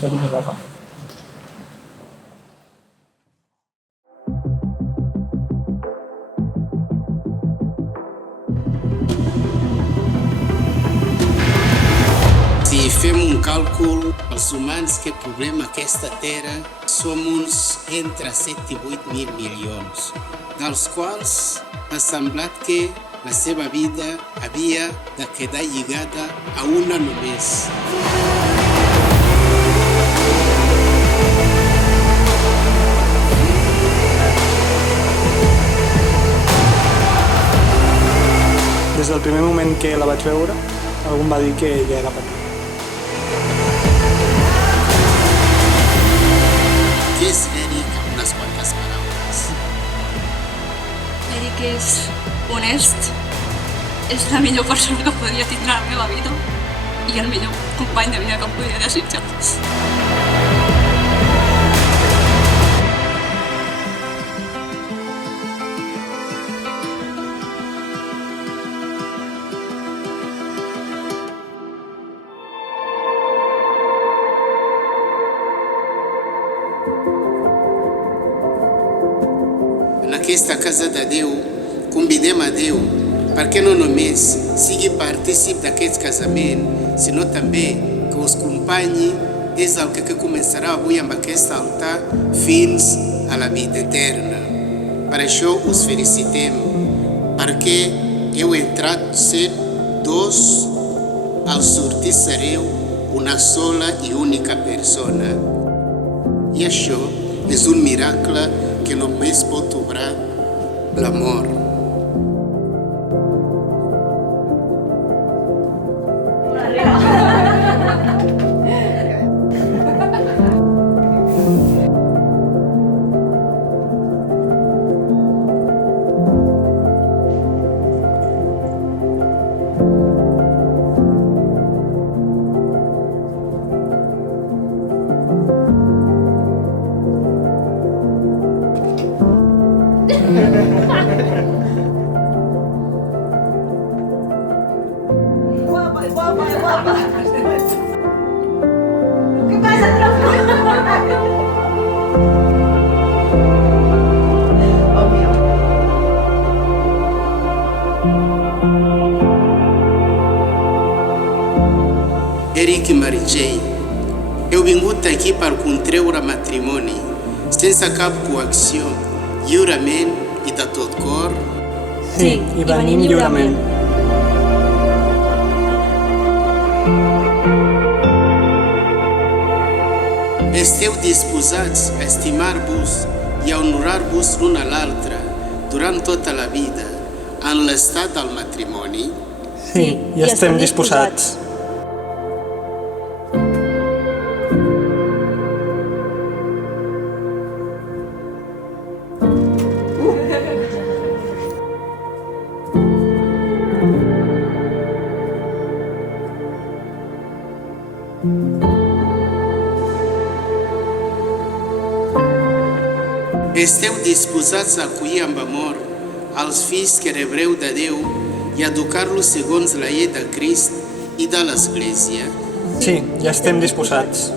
que tinguis raó. Si fem un càlcul, els humans que poblem aquesta terra som uns entre 7 i 8 mil milions, dels quals ha semblat que la seva vida havia de quedar lligada a una només. Des del primer moment que la vaig veure, algú em va dir que ella era per mi. Què és Eric amb unes quantes paraules? Eric és honest, és la millor persona que podria tindre a la meva vida i el millor company de vida que em podria desitjar. En aquesta casa de Déu, convidem a Déu perquè no només sigui partícip d'aquest casament, sinó també que us acompanyi des del que començarà avui amb aquest altar fins a la vida eterna. Per això us felicitem, perquè heu entrat sent dos, al sortir sereu una sola i única persona. I això és un miracle que només pot obrar l'amor. Guapa. ¿Qué pasa, tropa? Obvio. Eric i Meri, heu vingut aquí per contreure matrimoni, sense cap coacció, lliurement i de tot cor. Sí, i venim lliurement. Esteu disposats a estimar-vos i a honorar-vos l'un a l'altre durant tota la vida en l'estat del matrimoni? Sí, i estem disposats. Esteu disposats a acollir amb amor els fills que rebreu de Déu i a educar-los segons la llei de Crist i de l'Església? Sí, ja estem disposats.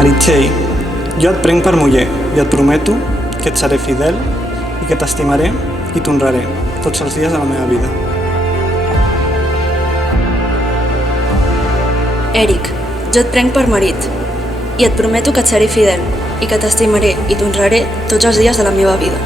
Meritxell, jo et prenc per muller i et prometo que et seré fidel i que t'estimaré i t'honraré tots els dies de la meva vida. Eric, jo et prenc per marit i et prometo que et seré fidel i que t'estimaré i t'honraré tots els dies de la meva vida.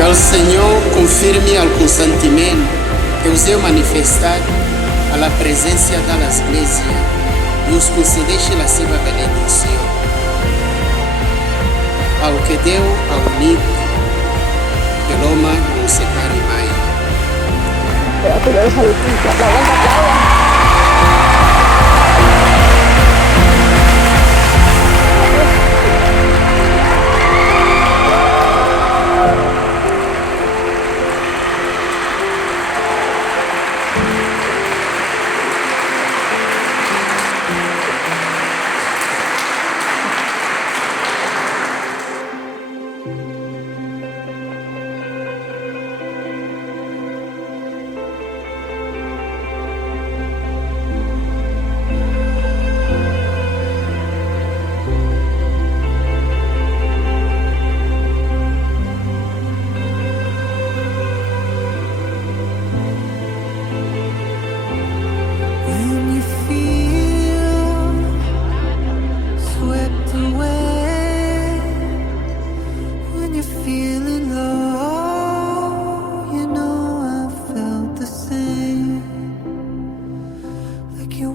Que el Senyor confirmi el consentiment que us heu manifestat a la presència de l'Església i us concedeixi la seva benedicció. El que Déu ha unit, que l'home no ho separi mai.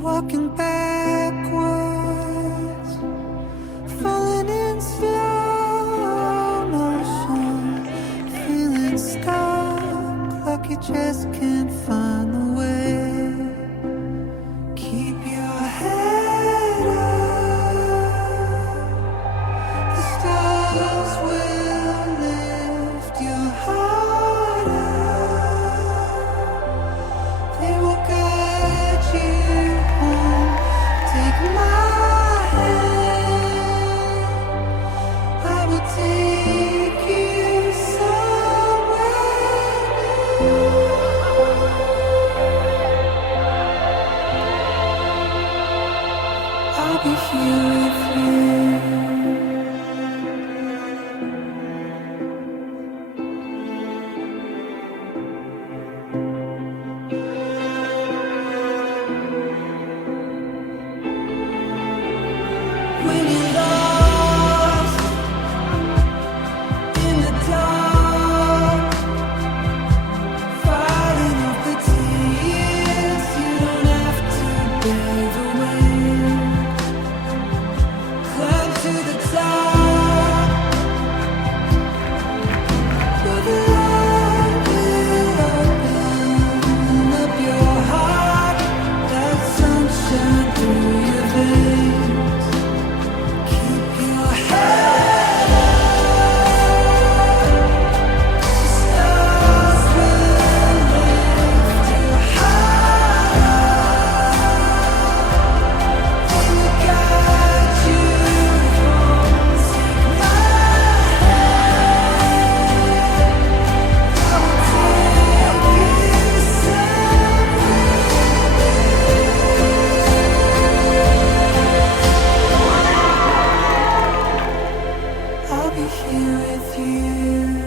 Walking backwards, falling in slow motion, feeling stuck like you just can't find the way. Keep your head up, the stars will lift your heart up, they will guide you. Take my hand, I will take you somewhere new. I'll be here with you. When you're lost in the dark, fighting off the tears, you don't have to bear the weight. Climb to the top, where the light will open up your heart, let sunshine through your veins. I'll be here with you.